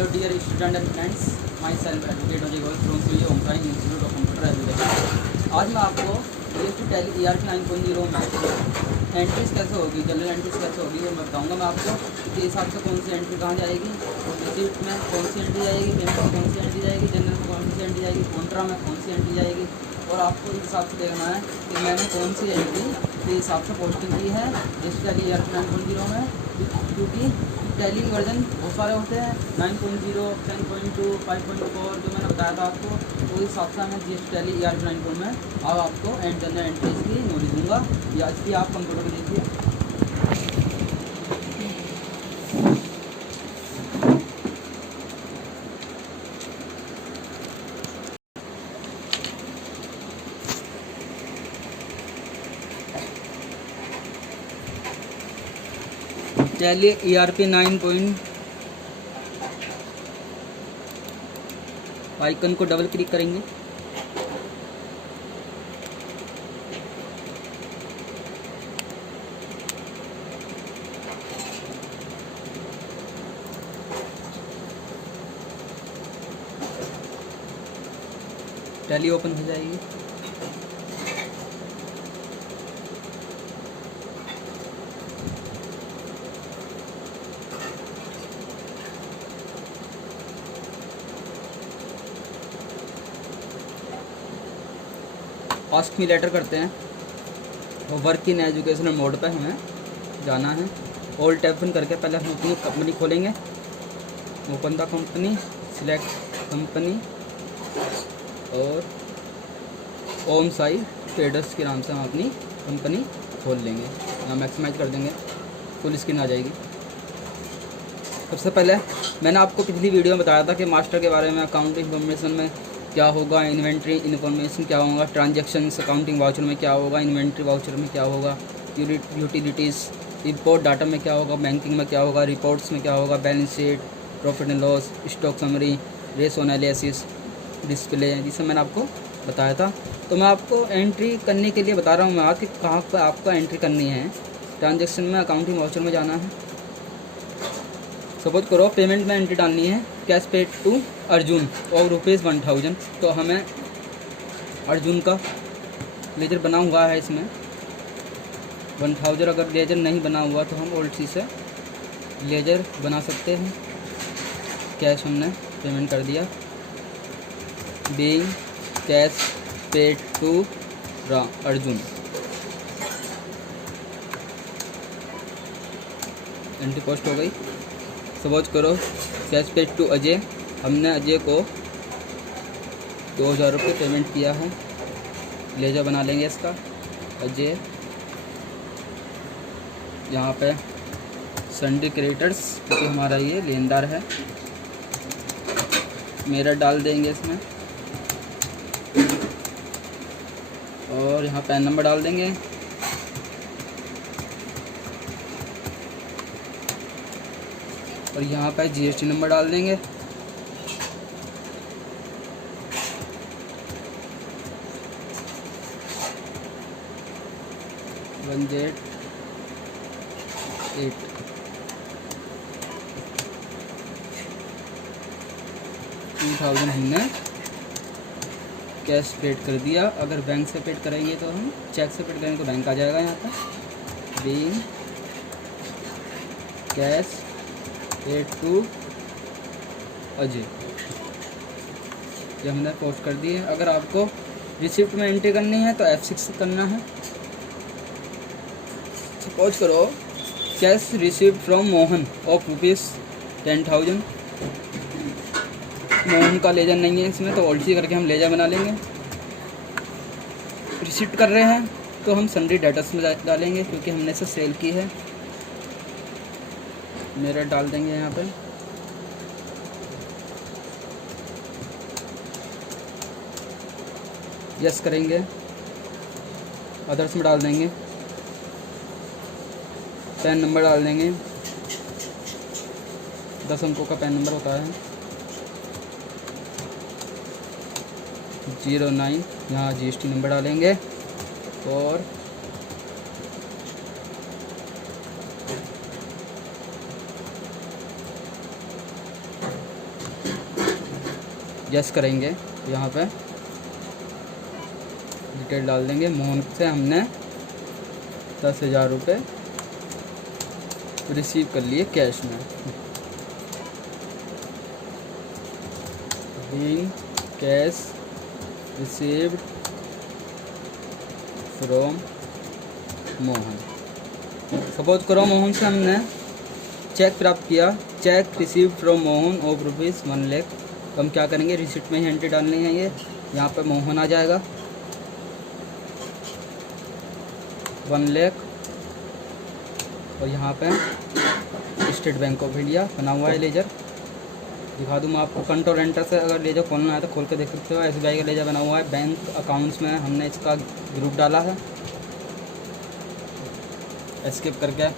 Hello dear student and friends, myself advocate Ajay Ghosh from C Om science institute of computer application. आज मैं आपको tally ERP 9.0 में entries कैसे होगी, जनरल एंट्रीज कैसे होगी वो मैं बताऊंगा। मैं आपको इसके हिसाब से कौन सी एंट्री कहाँ जाएगी, रिसीप्ट में कौन सी एंट्री जाएगी, पेमेंट में कौन सी एंट्री जाएगी, जनरल में कौन सी एंट्री जाएगी, कॉन्ट्रा में कौन सी एंट्री जाएगी। और आपको इस हिसाब से देखना है कि मैंने कौन सी एंट्री के हिसाब से पोस्टिंग की है इस टैली ERP 9.0 में, क्योंकि टैली वर्जन बहुत सारे होते हैं 9.0, 10.2, 5.4 जो मैंने बताया था आपको। तो इस हिसाब से मैं GS टैली ERP 9.0 में अब आपको जनरल एंट्रीज की नॉलेज दूँगा। या इसकी आप कंप्यूटर को देखिए। Tally ERP 9. आइकन को डबल क्लिक करेंगे। टैली ओपन हो जाएगी। आस्क मी लेटर करते हैं और वर्क इन एजुकेशनल मोड पे हमें जाना है। ऑल टैब ओपन करके पहले हम अपनी कंपनी खोलेंगे। Open the company, select company और ओम साई ट्रेडर्स के नाम से हम अपनी कंपनी खोल लेंगे। यहाँ मैक्सिमाइज कर देंगे, फुल स्क्रीन आ जाएगी। सबसे पहले मैंने आपको पिछली वीडियो में बताया था कि मास्टर के बारे में, अकाउंट इन्फॉर्मेशन में क्या होगा, इन्वेंट्री इन्फॉर्मेशन क्या होगा, ट्रांजैक्शंस अकाउंटिंग वाउचर में क्या होगा, इन्वेंट्री वाउचर में क्या होगा, यूटिलिटीज़ रिपोर्ट डाटा में क्या होगा, बैंकिंग में क्या होगा, रिपोर्ट्स में क्या होगा, balance sheet, profit and loss, stock summary, ratio analysis, display, जिसे मैंने आपको बताया था। तो मैं आपको एंट्री करने के लिए बता रहा हूँ मैं कि कहाँ पर आपको एंट्री करनी है। ट्रांजैक्शन में अकाउंटिंग वाउचर में जाना है। सपोज करो पेमेंट में एंट्री डालनी है कैश पेड टू अर्जुन और ₹1000। तो हमें अर्जुन का लेजर बना हुआ है, इसमें 1000। अगर लेजर नहीं बना हुआ तो हम ओल्ड सी से लेजर बना सकते हैं। कैश हमने पेमेंट कर दिया। Being cash paid to Arjun, entry post हो गई। सपोज करो कैश पेड टू अजय, हमने अजय को 2000 रुपये पेमेंट किया है। लेजर बना लेंगे इसका। अजय, यहाँ पे सन्डे क्रेडिटर्स, क्योंकि हमारा ये लेनदार है, मेरा डाल देंगे इसमें। और यहाँ पैन नंबर डाल देंगे। और यहाँ पर GST नंबर डाल देंगे। $108 2000 हमने कैश पेड कर दिया। अगर बैंक से पेड करेंगे तो हम चेक से पेड करेंगे तो बैंक आ जाएगा यहाँ पर। Being cash paid to Ajay, ये हमने पोस्ट कर दी है। अगर आपको रिसिप्ट में एंट्री करनी है तो F6 करना है। सपोज करो cash received from Mohan of ₹10,000। Mohan का लेजर नहीं है इसमें, तो ऑल्ट सी करके हम लेजर बना लेंगे। रिसिप्ट कर रहे हैं तो हम सन्डे डेटर्स में डालेंगे, क्योंकि हमने इसे सेल की है। मेरा डाल देंगे यहाँ पे। यस करेंगे। अदर्स में डाल देंगे। पैन नंबर डाल देंगे। 10 अंकों का पैन नंबर होता है। 09, यहाँ GST नंबर डालेंगे। और यस करेंगे। यहाँ पे डिटेल डाल देंगे। मोहन से हमने 10,000 रुपये रिसीव कर लिए कैश में। Being cash received from Mohan. Suppose करो मोहन से हमने चेक प्राप्त किया, check receive from Mohan of ₹1 lakh. तो हम क्या करेंगे, रिसिप्ट में ही एंट्री डालनी है। ये यहाँ पे मोहन आ जाएगा 1 लाख, और यहाँ पे स्टेट बैंक ऑफ इंडिया बना हुआ है लेजर। दिखा दूँ मैं आपको, कंट्रोल एंटर से अगर लेजर खोलना है तो खोल के देख सकते हो। SBI का लेजर बना हुआ है। बैंक अकाउंट्स में हमने इसका ग्रुप डाला है। एस्केप करके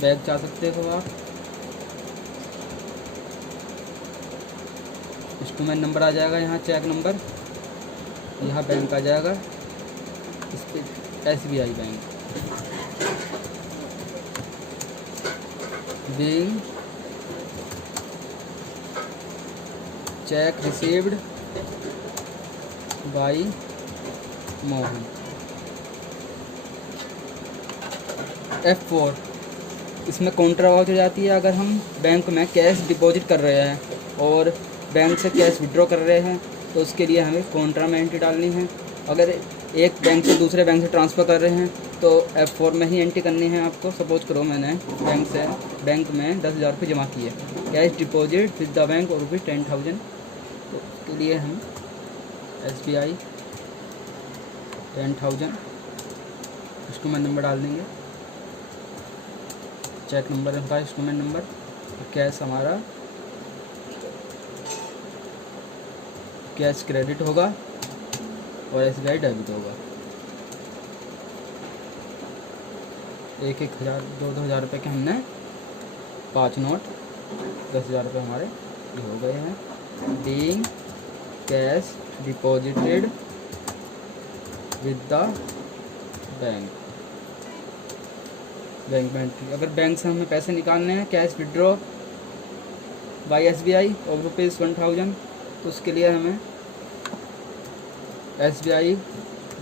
बैग जा सकते हो आप। इंस्ट्रूमेंट नंबर आ जाएगा यहाँ, चेक नंबर, यहाँ बैंक आ जाएगा, इस पर SBI bank. Being check received by Mohan. F4 इसमें काउंटर आवाज हो जाती है। अगर हम बैंक में कैश डिपॉजिट कर रहे हैं और बैंक से कैश विड्रॉ कर रहे हैं तो उसके लिए हमें काउंटर में एंट्री डालनी है। अगर एक बैंक से दूसरे बैंक से ट्रांसफ़र कर रहे हैं तो F4 में ही एंट्री करनी है आपको। सपोज करो मैंने बैंक में 10,000 रुपये जमा किए, cash deposit with the bank और ₹10,000। तो उसके लिए हम SBI 10,000 इंस्ट्रूमेंट नंबर डाल देंगे, चेक नंबर का इंस्ट्रूमेंट नंबर, कैश हमारा कैश क्रेडिट होगा और SBI डेबिट होगा। 1,000 2,000 रुपये के हमने 5 नोट 10,000 रुपये हमारे ये हो गए हैं। Being cash deposited with the bank में एंट्री। अगर बैंक से हमें पैसे निकालने हैं, कैश विड्रॉ बाय SBI और ₹1,000, तो उसके लिए हमें SBI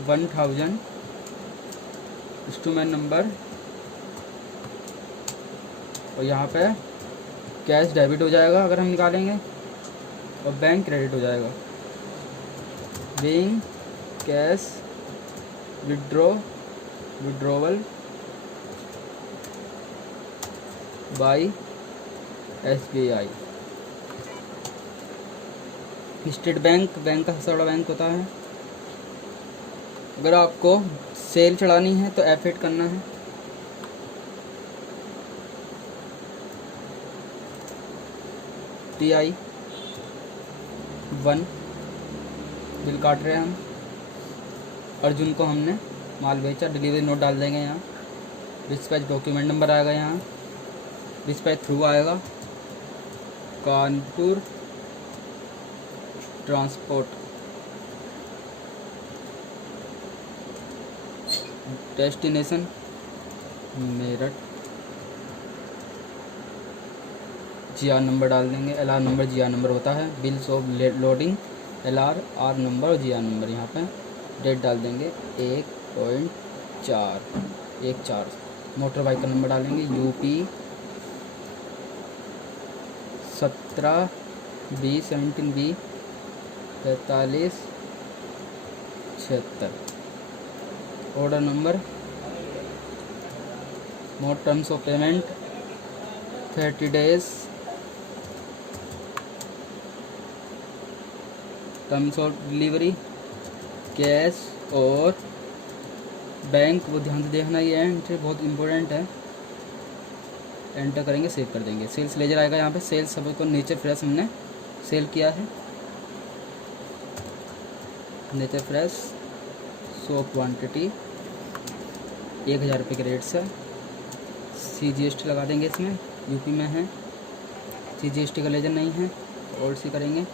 1,000 इंस्ट्रूमेंट नंबर, और यहाँ पे कैश डेबिट हो जाएगा अगर हम निकालेंगे, और बैंक क्रेडिट हो जाएगा। Being cash withdrawal by SBI। State bank का सबसे बड़ा बैंक होता है। अगर आपको सेल चढ़ानी है तो F8 करना है। TI 1 बिल काट रहे हैं हम। अर्जुन को हमने माल बेचा, डिलीवरी नोट डाल देंगे यहाँ। डिस्पैच डॉक्यूमेंट नंबर आएगा यहाँ, डिस्पैच थ्रू आएगा, Kanpur transport, destination Meerut, GR number डाल देंगे। LR नंबर GR नंबर होता है। Bills of loading LR R number और GR नंबर। यहाँ पे डेट डाल देंगे 1.4 मोटर बाइक का नंबर डालेंगे UP 17B 4576। Order number, more terms of payment 30 days, terms of delivery, cash और बैंक, वो ध्यान से देखना, ये एंट्री बहुत इंपॉर्टेंट है। एंटर करेंगे, सेव कर देंगे। सेल्स लेजर आएगा यहाँ पे। सेल्स सब को नेचर फ्रेश हमने सेल किया है। नेचर फ्रेश सो क्वांटिटी 1,000 रुपये के रेट से। CGST लगा देंगे इसमें, यूपी में है। CGST का लेजर नहीं है, और सी करेंगे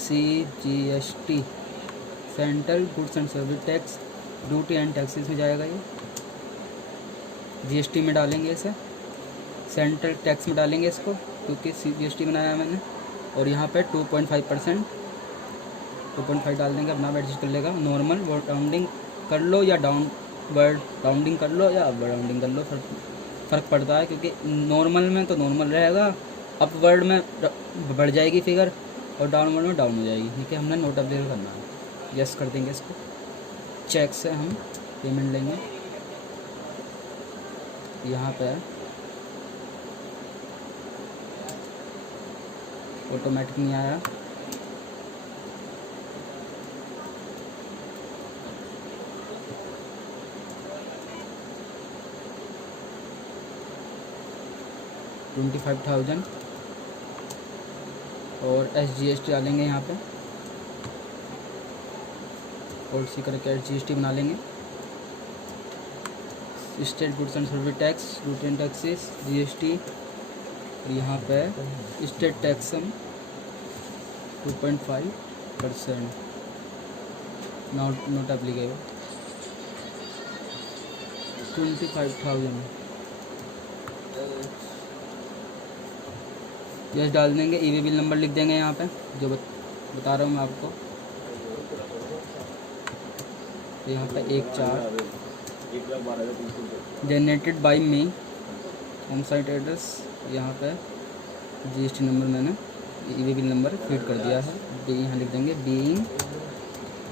CGST central goods and service tax, duty and taxes में जाएगा ये। GST में डालेंगे इसे, सेंट्रल टैक्स में डालेंगे इसको, क्योंकि CGST बनाया है मैंने। और यहाँ पे 2.5% 2.5 डाल देंगे, अपना एडजस्ट कर लेगा। नॉर्मल वो राउंडिंग कर लो या डाउनवर्ड राउंडिंग कर लो या अपवर्ड राउंडिंग कर लो, फ़र्क पड़ता है, क्योंकि नॉर्मल में तो नॉर्मल रहेगा, अपवर्ड में बढ़ जाएगी फिगर और डाउनवर्ड में डाउन हो जाएगी। ठीक है, हमने नोट अपडेट करना है। यस कर देंगे इसको। चेक से हम पेमेंट लेंगे, यहाँ पे ऑटोमेटिक नहीं आया, $25,000 और SGST डालेंगे यहाँ पे, और इसी करके SGST बना लेंगे। State goods and service tax, routine taxes, GST, और यहाँ पे स्टेट टैक्स हम 2.5% नॉट एप्लीकेबल, 25,000 यस डाल देंगे। EV बिल नंबर लिख देंगे यहाँ पे, जो बता रहा हूँ मैं आपको। यहाँ पे 1/4 generated by me, home site address, यहाँ पे GST नंबर मैंने EV बिल नंबर फीड कर दिया है। यहाँ लिख देंगे being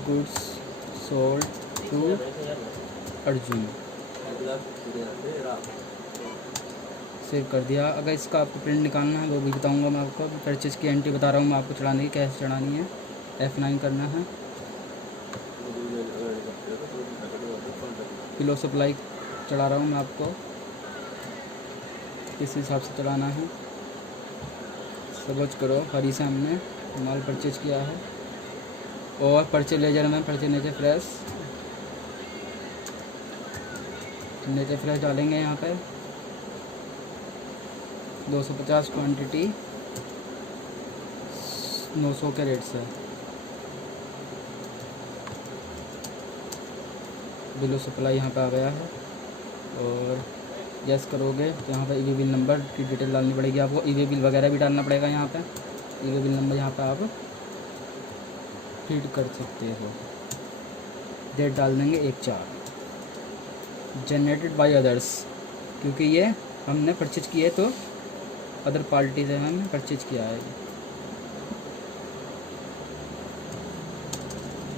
goods sold to Arjun, save कर दिया। अगर इसका आपको प्रिंट निकालना है वो भी बताऊंगा मैं आपको। परचेज की एंट्री बता रहा हूँ मैं आपको चढ़ाने की, कैसे चढ़ानी है। F9 करना है, किलो सप्लाई चढ़ा रहा हूँ मैं आपको, किस हिसाब से चढ़ाना है समझ करो। हरी से हमने माल परचेज किया है, और परचेज लेजर में परचेज नेचर फ्रेश डालेंगे यहाँ पे 250 क्वांटिटी 900 के रेट से। बिलो सप्लाई यहाँ पे आ गया है, और यस करोगे तो यहाँ पे EV बिल नंबर की डिटेल डालनी पड़ेगी आपको। EV बिल वगैरह भी डालना पड़ेगा यहाँ पे। EV बिल नंबर यहाँ पे आप फीड कर सकते हो। डेट डाल देंगे 1/4। जनरेटेड बाय अदर्स, क्योंकि ये हमने परचेज किए तो अदर पार्टी से हमने परचेज किया है।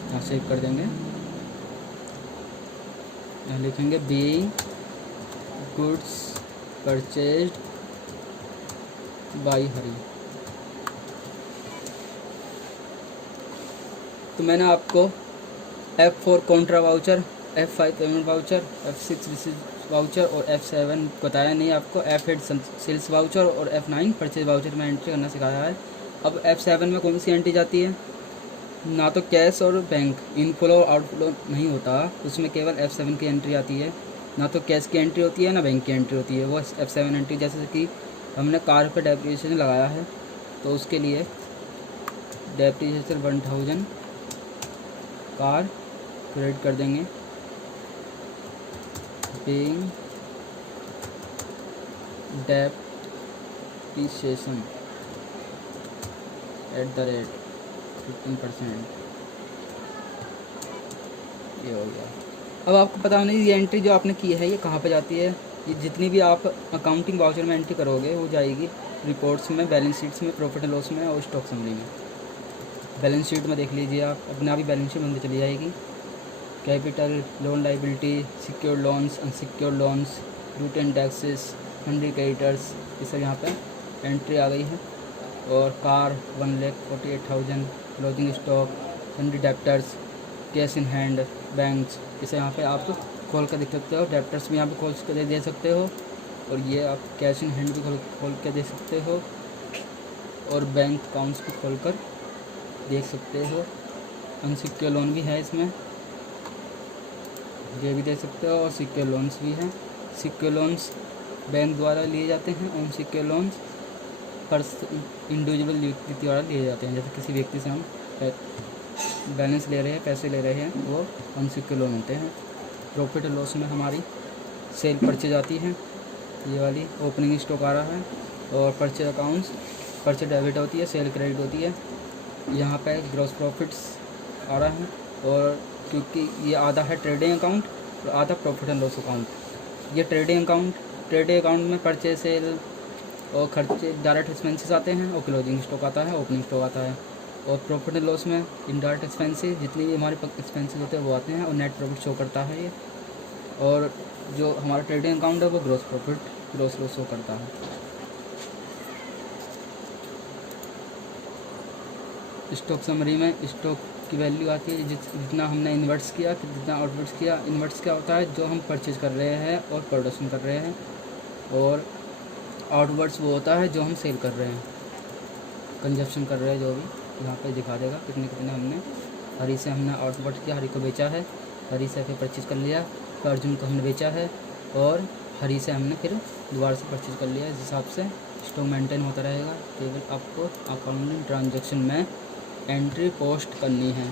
यहाँ सेव कर देंगे। यहाँ लिखेंगे बीइंग गुड्स परचेज्ड बाय हरी। तो मैंने आपको F4 Contra voucher, F5 payment voucher, F6 receive voucher और F7 बताया नहीं आपको, F8 सेल्स वाउचर और F9 परचेज वाउचर में एंट्री करना सिखाया है। अब F7 में कौन सी एंट्री जाती है? ना तो कैश और बैंक इनफ्लो और आउटफ्लो नहीं होता, उसमें केवल F7 की एंट्री आती है। ना तो कैश की एंट्री होती है ना बैंक की एंट्री होती है, वो F7 एंट्री। जैसे कि हमने कार पर डेप्रिसिएशन लगाया है तो उसके लिए डेप्रिसिएशन 1000 कार क्रेडिट कर देंगे। पेइंग डेप्रिसिएशन @ 15%, ये हो गया। अब आपको पता नहीं ये एंट्री जो आपने की है ये कहाँ पे जाती है। ये जितनी भी आप अकाउंटिंग वाउचर में एंट्री करोगे वो जाएगी रिपोर्ट्स में, बैलेंस शीट्स में, प्रॉफिट एंड लॉस में और स्टॉक समरी में। बैलेंस शीट में देख लीजिए आप, अपना भी बैलेंस शीट बनती चली जाएगी। Capital, loan liability, secured loans, unsecured loans, routine taxes, Fundy creditors, ये सब यहाँ पे एंट्री आ गई है। और car 1,48,000, closing stock, Fundy debtors, cash in hand, banks, इसे यहाँ पे आप खोल कर देख सकते हो। डेप्टर्स भी यहाँ पे खोल कर दे सकते हो, और ये आप कैश इन हैंड भी खोल के दे सकते हो, और बैंक अकाउंट्स भी खोल कर देख सकते हो। अनसिक्योर लोन भी है इसमें, ये भी दे सकते हो, और सिक्योर लोन्स भी हैं। सिक्योर लोन्स बैंक द्वारा लिए जाते हैं, और सिक्योर लोन्स इंडिविजुअल व्यक्ति द्वारा लिए जाते हैं। जैसे किसी व्यक्ति से हम बैलेंस ले रहे हैं, पैसे ले रहे हैं, वो अनसिक्योर लोन होते हैं। प्रॉफिट एंड लॉस में हमारी सेल परचेज आती है, ये वाली ओपनिंग स्टॉक आ रहा है, और परचेज अकाउंट्स परचेज डेबिट होती है, सेल क्रेडिट होती है। यहाँ पे ग्रॉस प्रॉफिट्स आ रहा है, और क्योंकि ये आधा है ट्रेडिंग अकाउंट और आधा प्रॉफिट एंड लॉस अकाउंट। ये ट्रेडिंग अकाउंट में परचेज, सेल और खर्चे, डायरेक्ट एक्सपेंसेस आते हैं, और क्लोजिंग स्टॉक आता है, ओपनिंग स्टॉक आता है। और प्रॉफिट एंड लॉस में इनडायरेक्ट एक्सपेंसेस, जितनी भी हमारे एक्सपेंसेस होते हैं वो आते हैं, और नेट प्रॉफिट शो करता है ये। और जो हमारा ट्रेडिंग अकाउंट है वो gross profit, gross loss show करता है। स्टॉक समरी में स्टॉक की वैल्यू आती है जितना हमने इन्वर्ट्स किया, जितना आउटवर्ड्स किया। इन्वर्ट्स क्या होता है, जो हम परचेज कर रहे हैं और प्रोडक्शन कर रहे हैं, और आउटवर्ड्स वो होता है जो हम सेल कर रहे हैं, कंजप्शन कर रहे हैं। जो भी यहाँ पे दिखा देगा कितने कितने हमने हरी से हमने आउटवर्ड किया, हरी को बेचा है, हरी से फिर परचेज कर लिया, फिर अर्जुन को हमने बेचा है, और हरी से हमने फिर दोबारा से परचेज कर लिया। इस हिसाब से स्टॉक मेंटेन होता रहेगा। केवल आपको अकाउंटिंग ट्रांजैक्शन में एंट्री पोस्ट करनी है।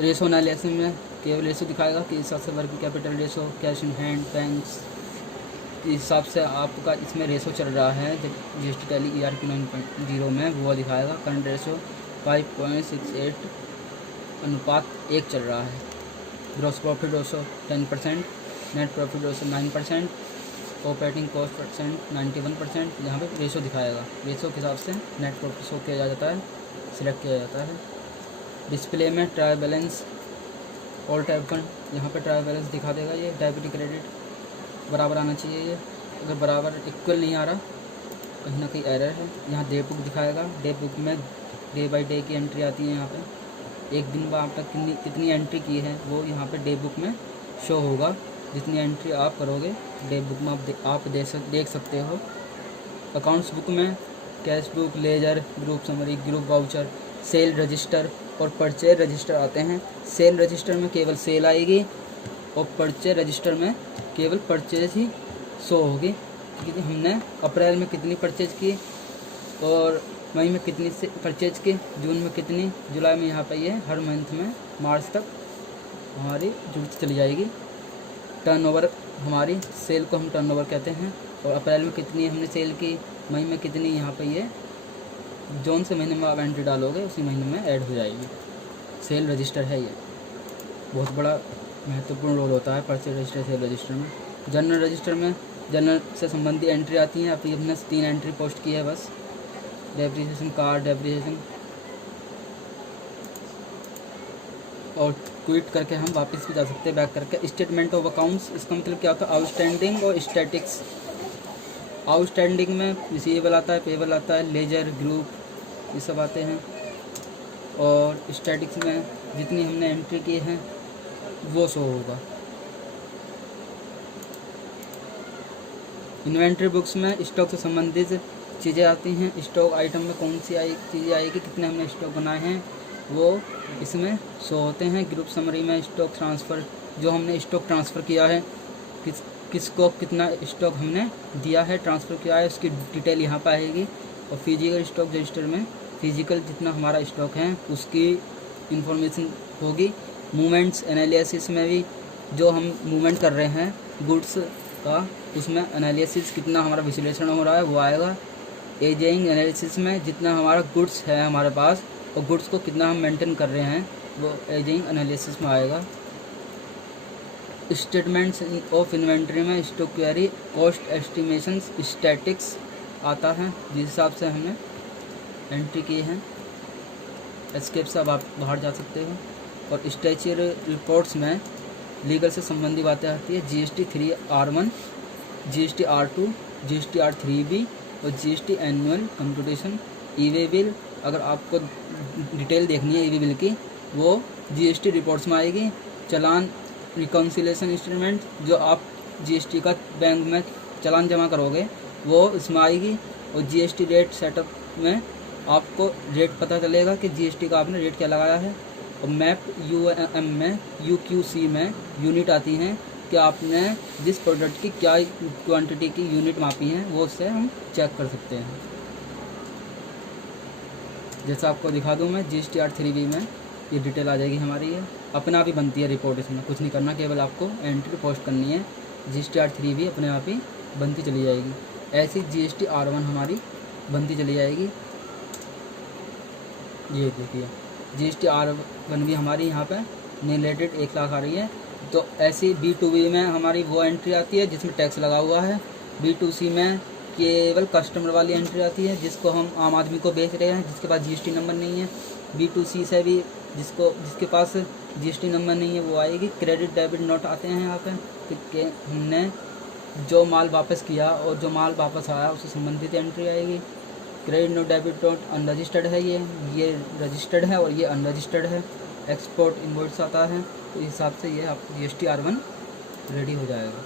रेशो एनालिसिस में केवल रेशो दिखाएगा कि इस हिसाब से working capital ratio, cash in hand, banks, इस हिसाब से आपका इसमें रेशो चल रहा है। जब GST टैली ERP 9.0 में वो दिखाएगा करंट रेशो 5.68 अनुपात 1 चल रहा है। Gross profit ratio 10%, net profit ratio 9%, operating cost percent 91%। यहाँ पे रेशो दिखाएगा, रेशो के हिसाब से नेट प्रॉफिट शो किया जाता है, सिलेक्ट किया जाता है। डिस्प्ले में trial balance, all type fund, यहाँ पे ट्रायल बैलेंस दिखा देगा। ये डेबिट क्रेडिट बराबर आना चाहिए। ये अगर बराबर इक्वल नहीं आ रहा, कहीं ना कहीं एरर है। यहाँ डे बुक दिखाएगा, डे बुक में डे बाई डे की एंट्री आती है। यहाँ पे एक दिन बाद आप तक कितनी एंट्री की है वो यहाँ पे डे बुक में शो होगा। जितनी एंट्री आप करोगे डे बुक में आप देख सकते हो। अकाउंट्स बुक में cash book, ledger, group summary, group voucher, sale register और परचेज रजिस्टर आते हैं। सेल रजिस्टर में केवल सेल आएगी, और परचेज रजिस्टर में केवल परचेज ही शो होगी, क्योंकि हमने अप्रैल में कितनी परचेज की, और मई में कितनी से परचेज की, जून में कितनी, जुलाई में। यहाँ पर ये हर मंथ में मार्च तक हमारी जुड़ती चली जाएगी। टर्नओवर, हमारी सेल को हम टर्नओवर कहते हैं, और अप्रैल में कितनी हमने सेल की, मई में कितनी, यहाँ पे ये जौन से महीने में आप एंट्री डालोगे उसी महीने में ऐड हो जाएगी। सेल रजिस्टर है ये, बहुत बड़ा महत्वपूर्ण रोल होता है परचेज रजिस्टर, सेल रजिस्टर में। जर्नल रजिस्टर में जर्नल से संबंधित एंट्री आती हैं। अभी हमने 3 एंट्री पोस्ट की है बस, डेप्रिसिएशन, कार डेप्रिसिएशन, और क्विट करके हम वापस भी जा सकते हैं बैक करके। स्टेटमेंट ऑफ अकाउंट्स, इसका मतलब क्या होता है, आउटस्टैंडिंग और स्टैटिक्स। आउटस्टैंडिंग में रिसीवेबल आता है, पेबल आता है, लेजर, ग्रुप, ये सब आते हैं। और स्टैटिक्स में जितनी हमने एंट्री की है वो शो होगा। इन्वेंट्री बुक्स में स्टॉक से संबंधित चीज़ें आती हैं। स्टॉक आइटम में कौन सी चीज़ें आएगी, कितने हमने स्टॉक बनाए हैं वो इसमें शो होते हैं। ग्रुप समरी में स्टॉक ट्रांसफ़र, जो हमने स्टॉक ट्रांसफ़र किया है, किसको कितना स्टॉक हमने दिया है, ट्रांसफ़र किया है, उसकी डिटेल यहाँ पर आएगी। और फिजिकल स्टॉक रजिस्टर में फिजिकल जितना हमारा स्टॉक है उसकी इंफॉर्मेशन होगी। मूवमेंट्स एनालिसिस में भी जो हम मूवमेंट कर रहे हैं गुड्स का, उसमें एनालिसिस कितना हमारा विश्लेषण हो रहा है वो आएगा। एजिंग एनालिसिस में जितना हमारा गुड्स है हमारे पास, और गुड्स को कितना हम मेंटेन कर रहे हैं वो एजिंग एनालिसिस में आएगा। स्टेटमेंट्स ऑफ इन्वेंट्री में stock query, cost estimations, statics आता है, जिस हिसाब से हमने एंट्री की है। एस्केप से अब आप बाहर जा सकते हो। और स्टैच्यूटरी रिपोर्ट्स में लीगल से संबंधी बातें आती है। GST 3R1, GST R2, GST R3B और GST annual computation. E-way bill, अगर आपको डिटेल देखनी है ई-वे बिल की, वो GST रिपोर्ट्स में आएगी। चालान रिकॉन्सिलेशन स्टेटमेंट, जो आप GST का बैंक में चालान जमा करोगे वो इसमें आएगी। और GST रेट सेटअप में आपको रेट पता चलेगा कि GST का आपने रेट क्या लगाया है। और मैप UM में UQC में यूनिट आती हैं कि आपने जिस प्रोडक्ट की क्या क्वांटिटी की यूनिट मापी है, वो उससे हम चेक कर सकते हैं। जैसा आपको दिखा दूं मैं, GST R3B में ये डिटेल आ जाएगी हमारी। ये अपने आप ही बनती है रिपोर्ट, इसमें कुछ नहीं करना, केवल आपको एंट्री पोस्ट करनी है। GST R3B अपने आप ही बनती चली जाएगी। ऐसी GST R1 हमारी बनती चली जाएगी। ये देखिए GST R1 भी हमारी यहाँ पे रिलेटेड 1 लाख आ रही है। तो ऐसी B2B में हमारी वो एंट्री आती है जिसमें टैक्स लगा हुआ है। B2C में केवल कस्टमर वाली एंट्री आती है जिसको हम आम आदमी को बेच रहे हैं, जिसके पास GST नंबर नहीं है। B2C से भी जिसके पास GST नंबर नहीं है वो आएगी। क्रेडिट डेबिट नोट आते हैं यहाँ पे कि हमने जो माल वापस किया और जो माल वापस आया उससे संबंधित एंट्री आएगी। Credit note debit note unregistered है, ये रजिस्टर्ड है और ये अनरजिस्टर्ड है। एक्सपोर्ट इनवॉइस आता है, तो इस हिसाब से ये आपको GST R1 रेडी हो जाएगा।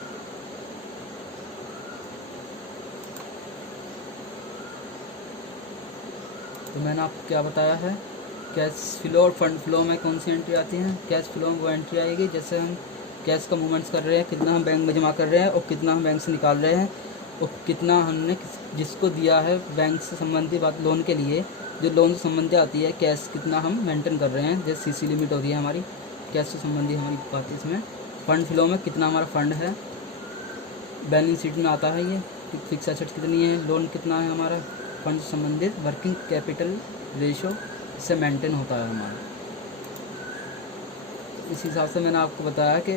तो मैंने आपको क्या बताया है, कैश फ्लो और फंड फ्लो में कौन सी एंट्री आती है। कैश फ्लो में वो एंट्री आएगी जैसे हम कैश का मूवमेंट्स कर रहे हैं, कितना हम बैंक में जमा कर रहे हैं और कितना हम बैंक से निकाल रहे हैं और कितना हमने जिसको दिया है बैंक से संबंधी बात लोन के लिए, जो लोन से संबंधी आती है कैश कितना हम मेंटेन कर रहे हैं। जैसे CC लिमिट होती है हमारी, कैश से संबंधी हमारी बात है इसमें। फंड फ्लो में कितना हमारा फंड है, बैलेंस शीट में आता है ये फिक्स एसेट्स कितनी है, लोन कितना है हमारा, फंड से संबंधित वर्किंग कैपिटल रेशो इससे मेंटेन होता है हमारा। इस हिसाब से मैंने आपको बताया कि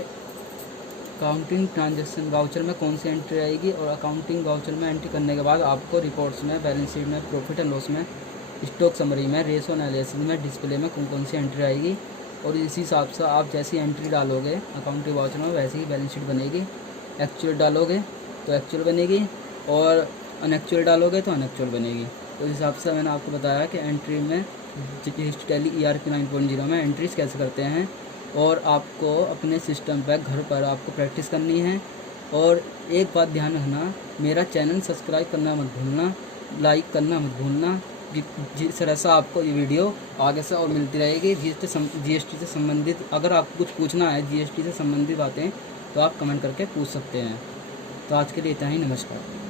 अकाउंटिंग ट्रांजैक्शन वाउचर में कौन सी एंट्री आएगी और अकाउंटिंग वाउचर में एंट्री करने के बाद आपको रिपोर्ट्स में, बैलेंस शीट में, प्रॉफिट एंड लॉस में, स्टॉक समरी में, रेशो एनालिसिस में, डिस्प्ले में कौन सी एंट्री आएगी। और इसी हिसाब से आप जैसी एंट्री डालोगे अकाउंटिंग वाउचर में वैसे ही बैलेंस शीट बनेगी। एक्चुअल डालोगे तो एक्चुअल बनेगी और अनएक्चुअल डालोगे तो अनएक्चुअल बनेगी। तो इस हिसाब से मैंने आपको बताया कि एंट्री में टैली ERP 9.0 में एंट्रीज कैसे करते हैं और आपको अपने सिस्टम पर घर पर आपको प्रैक्टिस करनी है। और एक बात ध्यान रखना, मेरा चैनल सब्सक्राइब करना मत भूलना, लाइक करना मत भूलना। जिस तरह से आपको ये वीडियो आगे से और मिलती रहेगी GST से संबंधित। अगर आपको कुछ पूछना है GST से संबंधित बातें तो आप कमेंट करके पूछ सकते हैं। तो आज के लिए इतना ही, नमस्कार।